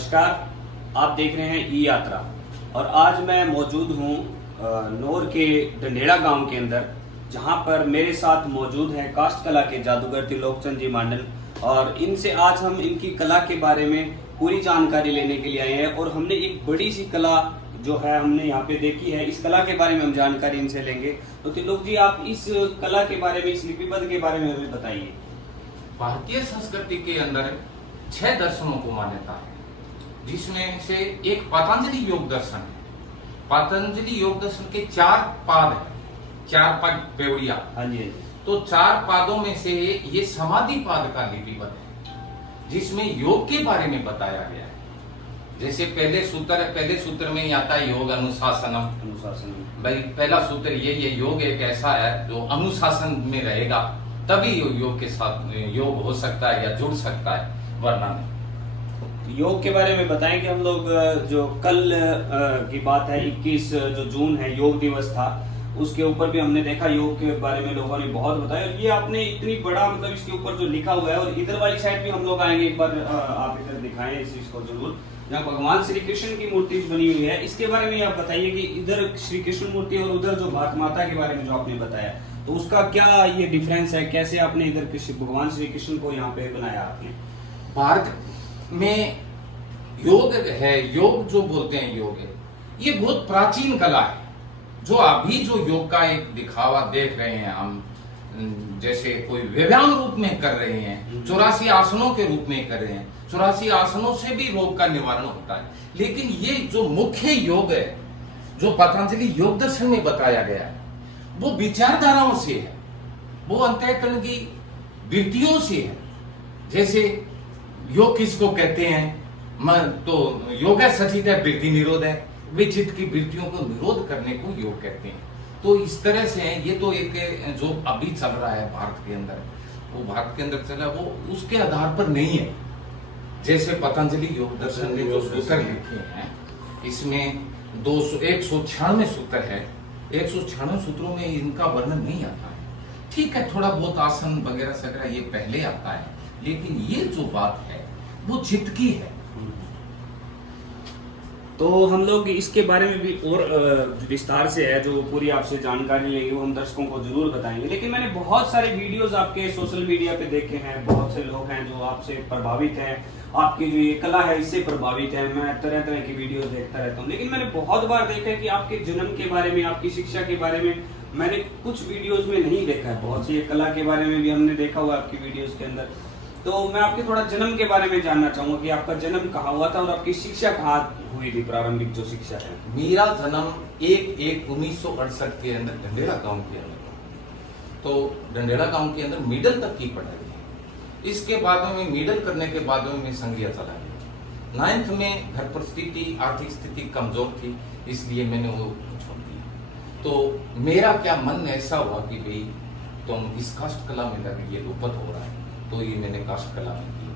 नमस्कार। आप देख रहे हैं ई यात्रा और आज मैं मौजूद हूँ नौर के डंडेड़ा गांव के अंदर, जहां पर मेरे साथ मौजूद हैं काष्ठ कला के जादूगर त्रिलोकचंद जी मांडल। और इनसे आज हम इनकी कला के बारे में पूरी जानकारी लेने के लिए आए हैं और हमने एक बड़ी सी कला जो है हमने यहाँ पे देखी है, इस कला के बारे में हम जानकारी इनसे लेंगे। तो त्रिलोक जी, आप इस कला के बारे में, इस लिपिबद्ध के बारे में हमें बताइए। भारतीय संस्कृति के अंदर 6 दर्शनों को मान्यता है, जिसमें से एक पतंजलि योग दर्शन है। पतंजलि योग दर्शन के 4 पाद है, 4 पद पेवड़िया। हाँ जी। तो 4 पादों में से ये समाधि पाद का लिपिबद्ध है, जिसमें योग के बारे में बताया गया है। जैसे पहले सूत्र में ही आता है योग अनुशासनम। भाई पहला सूत्र ये योग एक ऐसा है जो अनुशासन में रहेगा, तभी योग के साथ योग हो सकता है या जुड़ सकता है, वरना नहीं। योग के बारे में बताएं कि हम लोग जो कल की बात है, 21 जो जून है, योग दिवस था, उसके ऊपर भी हमने देखा योग के बारे में लोगों ने बहुत बताया। और ये आपने इतनी बड़ा मतलब इसके ऊपर जो लिखा हुआ है, और इधर वाली साइड भी हम लोग आएंगे, एक बार आप इधर दिखाएं इस चीज को जरूर, जहाँ भगवान श्री कृष्ण की मूर्ति बनी हुई है। इसके बारे में आप बताइए कि इधर श्री कृष्ण मूर्ति और उधर जो भारत माता के बारे में जो आपने बताया, तो उसका क्या ये डिफरेंस है, कैसे आपने इधर भगवान श्री कृष्ण को यहाँ पे बनाया आपने? भारत में योग है, योग जो बोलते हैं योग है, ये बहुत प्राचीन कला है। जो अभी जो योग का एक दिखावा देख रहे हैं हम, जैसे कोई व्यायाम रूप में कर रहे हैं, 84 आसनों के रूप में कर रहे हैं, 84 आसनों से भी रोग का निवारण होता है। लेकिन ये जो मुख्य योग है, जो पतंजलि योग दर्शन में बताया गया है, वो विचारधाराओं से है, वो अंतःकरण की वृत्तियों से है। जैसे योग किसको कहते हैं, तो योग सचित है, वृत्ति निरोध है, विचित की वृत्तियों को निरोध करने को योग कहते हैं। तो इस तरह से है। ये तो एक जो अभी चल रहा है भारत के अंदर, वो भारत के अंदर चला, वो उसके आधार पर नहीं है। जैसे पतंजलि योग दर्शन ने जो सूत्र लिखे हैं, इसमें 196 सूत्र है, 196 सूत्रों में इनका वर्णन नहीं आता है। ठीक है, थोड़ा बहुत आसन वगैरह वगैरह ये पहले आता है, लेकिन ये जो बात है वो चित्त की है। तो हम लोग इसके बारे में भी और विस्तार से है, जो पूरी आपसे जानकारी लेंगे वो हम दर्शकों को जरूर बताएंगे। लेकिन मैंने बहुत सारे वीडियोस आपके सोशल मीडिया पे देखे हैं, बहुत से लोग हैं जो आपसे प्रभावित हैं, आपकी जो ये कला है इससे प्रभावित है। मैं तरह तरह की वीडियोस देखता रहता हूँ, लेकिन मैंने बहुत बार देखा है कि आपके जन्म के बारे में, आपकी शिक्षा के बारे में मैंने कुछ वीडियोज में नहीं देखा है। बहुत सी कला के बारे में भी हमने देखा हुआ आपकी वीडियोज के अंदर। तो मैं आपके थोड़ा जन्म के बारे में जानना चाहूंगा कि आपका जन्म कहाँ हुआ था और आपकी शिक्षा कहाँ हुई थी, प्रारंभिक जो शिक्षा है। मेरा जन्म 1/1/1968 के अंदर डंडेड़ा गांव के अंदर। तो डंडेड़ा गांव के अंदर मिडिल तक की पढ़ाई है। इसके बाद में मिडिल करने के बाद में मैं संघिया चला गया। 9th में घर परिस्थिति, आर्थिक स्थिति कमजोर थी, इसलिए मैंने वो छोड़ दिया। तो मेरा क्या मन ऐसा हुआ कि भाई तुम इस काष्ठ कला में लगे, ये रूपत हो रहा है, तो ये मैंने काष्ठ कला में की।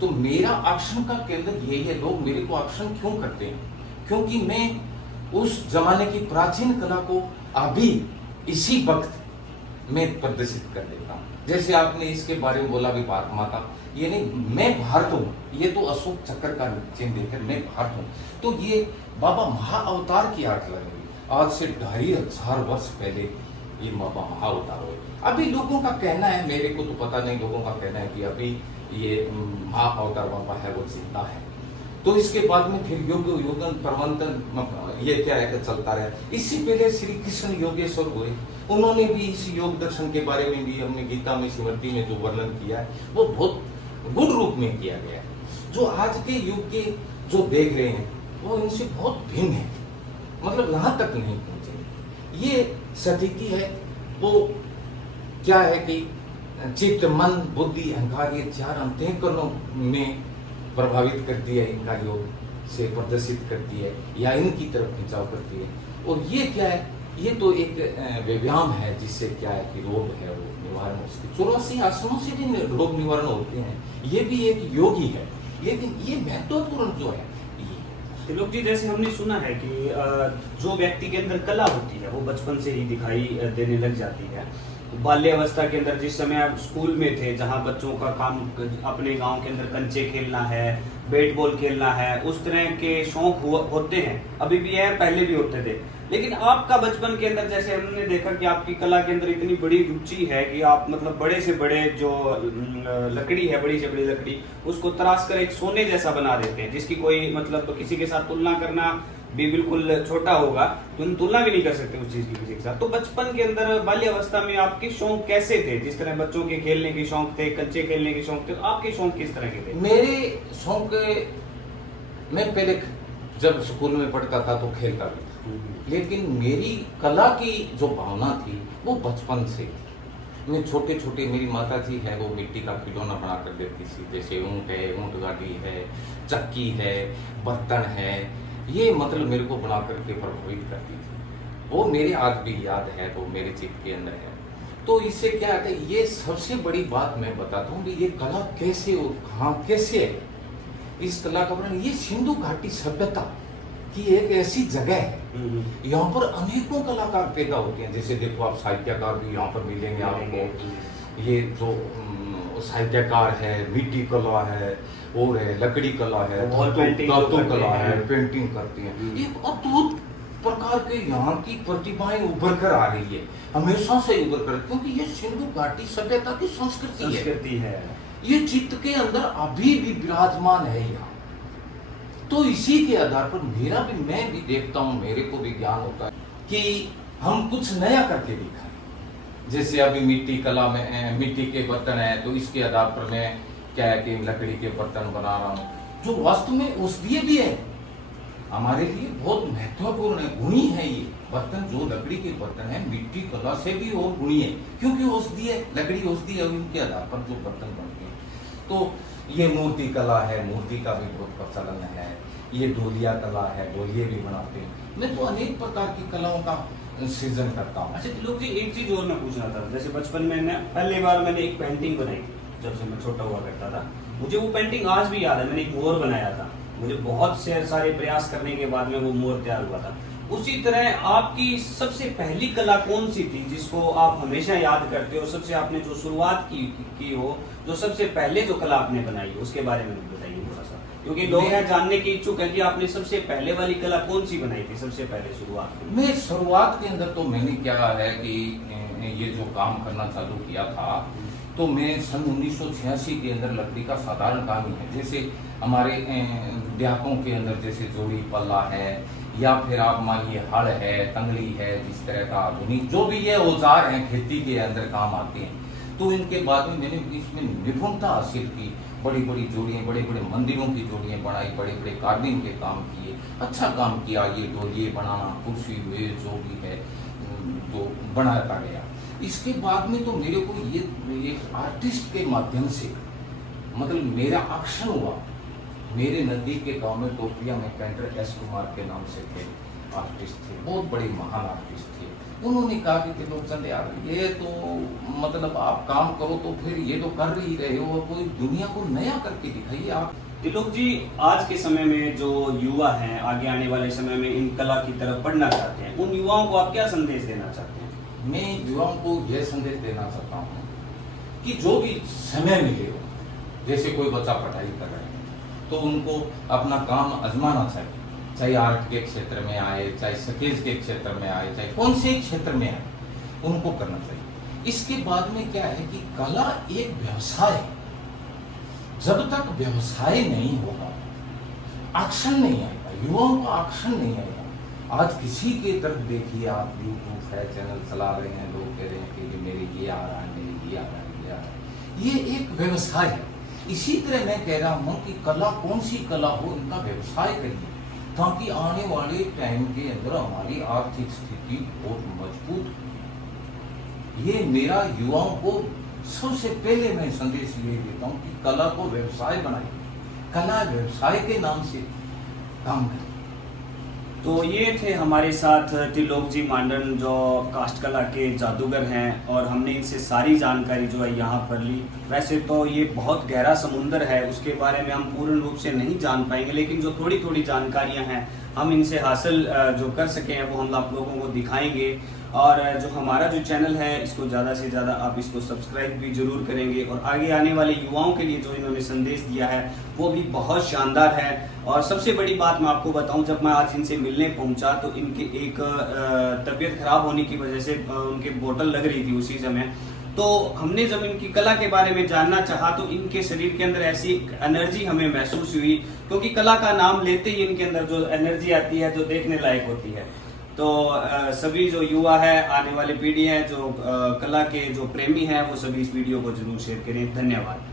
तो मेरा आकर्षण का केंद्र यही है। लोग मेरे को आकर्षण क्यों करते हैं? क्योंकि मैं उस जमाने की प्राचीन कला को अभी इसी वक्त में प्रदर्शित कर देता हूँ। जैसे आपने इसके बारे में बोला भी भारत माता, ये नहीं, मैं भारत हूँ, ये तो अशोक चक्र का चिन्ह देकर मैं भारत हूँ। तो ये बाबा महाअवतार की आर्ट लगेगी। आज से 2500 वर्ष पहले ये बाबा महाअवतार हुए। अभी लोगों का कहना है, मेरे को तो पता नहीं, लोगों का कहना है कि अभी ये महाअवतार बाबा है वो जिंदा है। तो इसके बाद में फिर योगन प्रबंधन ये क्या है कि चलता रहा। इससे पहले श्री कृष्ण योगेश्वर हुए, उन्होंने भी इस योग दर्शन के बारे में भी हमने गीता में, स्मृति में जो वर्णन किया है वो बहुत गुण रूप में किया गया है। जो आज के युग के जो देख रहे हैं वो इनसे बहुत भिन्न है, मतलब यहाँ तक नहीं पहुंचे। ये स्थिति है वो क्या है कि चित्त, मन, बुद्धि, अहंकार, ये 4 अंतःकरणों में प्रभावित करती है, इनका योग से प्रदर्शित करती है या इनकी तरफ खिंचाव करती है। और ये क्या है, ये तो एक व्यायाम है, जिससे क्या है कि रोग है वो निवारण हो सके। 84 आसनों से भी रोग निवारण होते हैं, ये भी एक योग ही है। लेकिन ये महत्वपूर्ण जो है, त्रिलोक जी, जैसे हमने सुना है कि जो व्यक्ति के अंदर कला होती है वो बचपन से ही दिखाई देने लग जाती है। बाल्यावस्था के अंदर जिस समय आप स्कूल में थे, जहाँ बच्चों का काम अपने गांव के अंदर कंचे खेलना है, बैट बॉल खेलना है, उस तरह के शौक होते हैं, अभी भी है, पहले भी होते थे। लेकिन आपका बचपन के अंदर जैसे हमने देखा कि आपकी कला के अंदर इतनी बड़ी रुचि है कि आप मतलब बड़े से बड़े जो लकड़ी है, बड़ी से बड़ी लकड़ी, उसको तराश कर एक सोने जैसा बना देते हैं, जिसकी कोई मतलब किसी के साथ तुलना करना भी बिल्कुल छोटा होगा, तो तुलना भी नहीं कर सकते उस चीज की किसी के साथ। तो बचपन के अंदर बाल्यावस्था में आपके शौक कैसे थे? जिस तरह बच्चों के खेलने के शौक थे, कच्चे खेलने के शौक थे, तो आपके शौक किस तरह के थे? मेरे शौक, मैं पहले जब स्कूल में पढ़ता था तो खेलता भी था, लेकिन मेरी कला की जो भावना थी वो बचपन से थी। मैं छोटे छोटे, मेरी माता जी है वो मिट्टी का खिलौना बना कर देती थी, जैसे ऊँट है, ऊँट गाड़ी है, चक्की है, बर्तन है, ये मतलब मेरे को बना करके प्रभावित करती थी। वो मेरे आज भी याद है, वो मेरे चित्त के अंदर है। तो इससे क्या है, ये सबसे बड़ी बात मैं बताता हूँ कि ये कला कैसे और कहाँ कैसे है। इस कला का वर्णन, ये सिंधु घाटी सभ्यता की एक ऐसी जगह है, यहाँ पर अनेकों कलाकार पैदा होते हैं। जैसे देखो आप साहित्यकार भी यहाँ पर मिलेंगे आपको, ये जो साहित्यकार है, मिट्टी कला है, और है लकड़ी कला है, धातु कला है, पेंटिंग करती है। एक अद्भुत प्रकार के यहाँ की प्रतिभाएं उभर कर आ रही है, हमेशा से उभर कर, क्योंकि ये सिंधु घाटी सभ्यता की संस्कृति है। ये चित्त के अंदर अभी भी विराजमान है यहाँ। तो इसी के आधार पर मैं भी देखता हूँ, मेरे को भी ज्ञान होता है कि हम कुछ नया करके दिखाएं। जैसे अभी मिट्टी कला में मिट्टी के बर्तन है, तो इसके आधार पर मैं क्या है कि लकड़ी के बर्तन बना रहा हूँ, जो वास्तव में औषधीय भी है, हमारे लिए बहुत महत्वपूर्ण है, गुणी है। ये बर्तन जो लकड़ी के बर्तन है, मिट्टी कला से भी और गुणी है, क्योंकि औषधीय है, लकड़ी औषधीय है, उनके आधार पर जो बर्तन बनते हैं। तो ये मूर्ति कला है, मूर्ति का भी बहुत प्रचलन है। ये डोलिया कला है, डोलिये भी बनाते हैं। मैं तो अनेक प्रकार की कलाओं का सृजन करता हूँ। अच्छा लोग जी, एक चीज और मैं पूछना था, जैसे बचपन में पहली बार मैंने एक पेंटिंग बनाई जब से मैं छोटा हुआ करता था, मुझे वो पेंटिंग आज भी याद है। मैंने एक मोर बनाया था, मुझे बहुत से सारे प्रयास करने के बाद में वो मोर तैयार हुआ था। उसी तरह आपकी सबसे पहली कला कौन सी थी जिसको आप हमेशा याद करते हो? सबसे आपने जो शुरुआत की हो, जो सबसे पहले जो कला आपने बनाई, उसके बारे में बताइए थोड़ा सा, क्योंकि लोग हैं जानने के इच्छुक हैं कि आपने सबसे पहले वाली कला कौन सी बनाई थी सबसे पहले शुरुआत में? शुरुआत के अंदर तो मैंने क्या है कि ये जो काम करना चालू किया था, तो मैं सन 1986 के अंदर लकड़ी का साधारण काम ही है, जैसे हमारे देहातों के अंदर जैसे जोड़ी पल्ला है, या फिर आप मानिए हल है, तंगली है, जिस तरह का आधुनिक जो भी ये औजार हैं खेती के अंदर काम आते हैं। तो इनके बाद में मैंने इसमें निपुणता हासिल की, बड़ी बड़ी जोड़ियाँ, बड़े बड़े मंदिरों की जोड़ियाँ बनाई, बड़े बड़े कार्विंग के काम किए, अच्छा काम किया। ये डोलिये बनाना, कुर्सी हुए, जो भी है तो बनाता गया। इसके बाद में तो मेरे को ये एक आर्टिस्ट के माध्यम से मतलब मेरा एक्शन हुआ। मेरे नजदीक के गांव में टोपिया में पेंटर एस कुमार के नाम से थे, आर्टिस्ट थे, बहुत बड़े महान आर्टिस्ट थे। उन्होंने कहा कि त्रिलोकचंद यार, ये तो मतलब आप काम करो तो फिर ये तो कर ही रहे हो, कोई दुनिया को नया करके दिखाइए आप। त्रिलोक जी, आज के समय में जो युवा हैं, आगे आने वाले समय में इन कला की तरफ बढ़ना चाहते हैं, उन युवाओं को आप क्या संदेश देना चाहते हैं? मैं युवाओं को यह संदेश देना चाहता हूँ कि जो भी समय मिले हो, जैसे कोई बच्चा पढ़ाई कर रहे हैं तो उनको अपना काम आजमाना चाहिए, चाहे आर्ट के क्षेत्र में आए, चाहे स्केच के क्षेत्र में आए, चाहे कौन से क्षेत्र में आए, उनको करना चाहिए। इसके बाद में क्या है कि कला एक व्यवसाय है। जब तक व्यवसाय नहीं होगा, एक्शन नहीं आएगा, युवाओं का एक्शन नहीं आएगा। आज किसी के तरफ देखिए आप, यूट्यूब है, चैनल चला रहे हैं, लोग कह रहे हैं कि मेरे ये आ रहा है, मेरे ये आ रहा है, ये आ रहा है। ये एक व्यवसाय है। इसी तरह मैं कह रहा हूँ कि कला, कौन सी कला हो, इनका व्यवसाय करिए, ताकि आने वाले टाइम के अंदर हमारी आर्थिक स्थिति बहुत मजबूत हो। ये मेरा युवाओं को सबसे पहले मैं संदेश ये देता हूँ कि कला को व्यवसाय बनाइए, कला व्यवसाय के नाम से काम करिए। तो ये थे हमारे साथ त्रिलोक जी मांडन, जो काष्ठ कला के जादूगर हैं, और हमने इनसे सारी जानकारी जो है यहाँ पर ली। वैसे तो ये बहुत गहरा समुंदर है, उसके बारे में हम पूर्ण रूप से नहीं जान पाएंगे, लेकिन जो थोड़ी थोड़ी जानकारियाँ हैं हम इनसे हासिल जो कर सके हैं वो हम आप लोगों को दिखाएंगे। और जो हमारा जो चैनल है इसको ज़्यादा से ज़्यादा आप इसको सब्सक्राइब भी जरूर करेंगे, और आगे आने वाले युवाओं के लिए जो इन्होंने संदेश दिया है वो भी बहुत शानदार है। और सबसे बड़ी बात मैं आपको बताऊं, जब मैं आज इनसे मिलने पहुंचा तो इनके एक तबीयत खराब होने की वजह से उनके बोतल लग रही थी उसी समय। तो हमने जब इनकी कला के बारे में जानना चाहा तो इनके शरीर के अंदर ऐसी एनर्जी हमें महसूस हुई, क्योंकि कला का नाम लेते ही इनके अंदर जो एनर्जी आती है जो देखने लायक होती है। तो सभी जो युवा है, आने वाली पीढ़ी है, जो कला के जो प्रेमी हैं, वो सभी इस वीडियो को जरूर शेयर करें। धन्यवाद।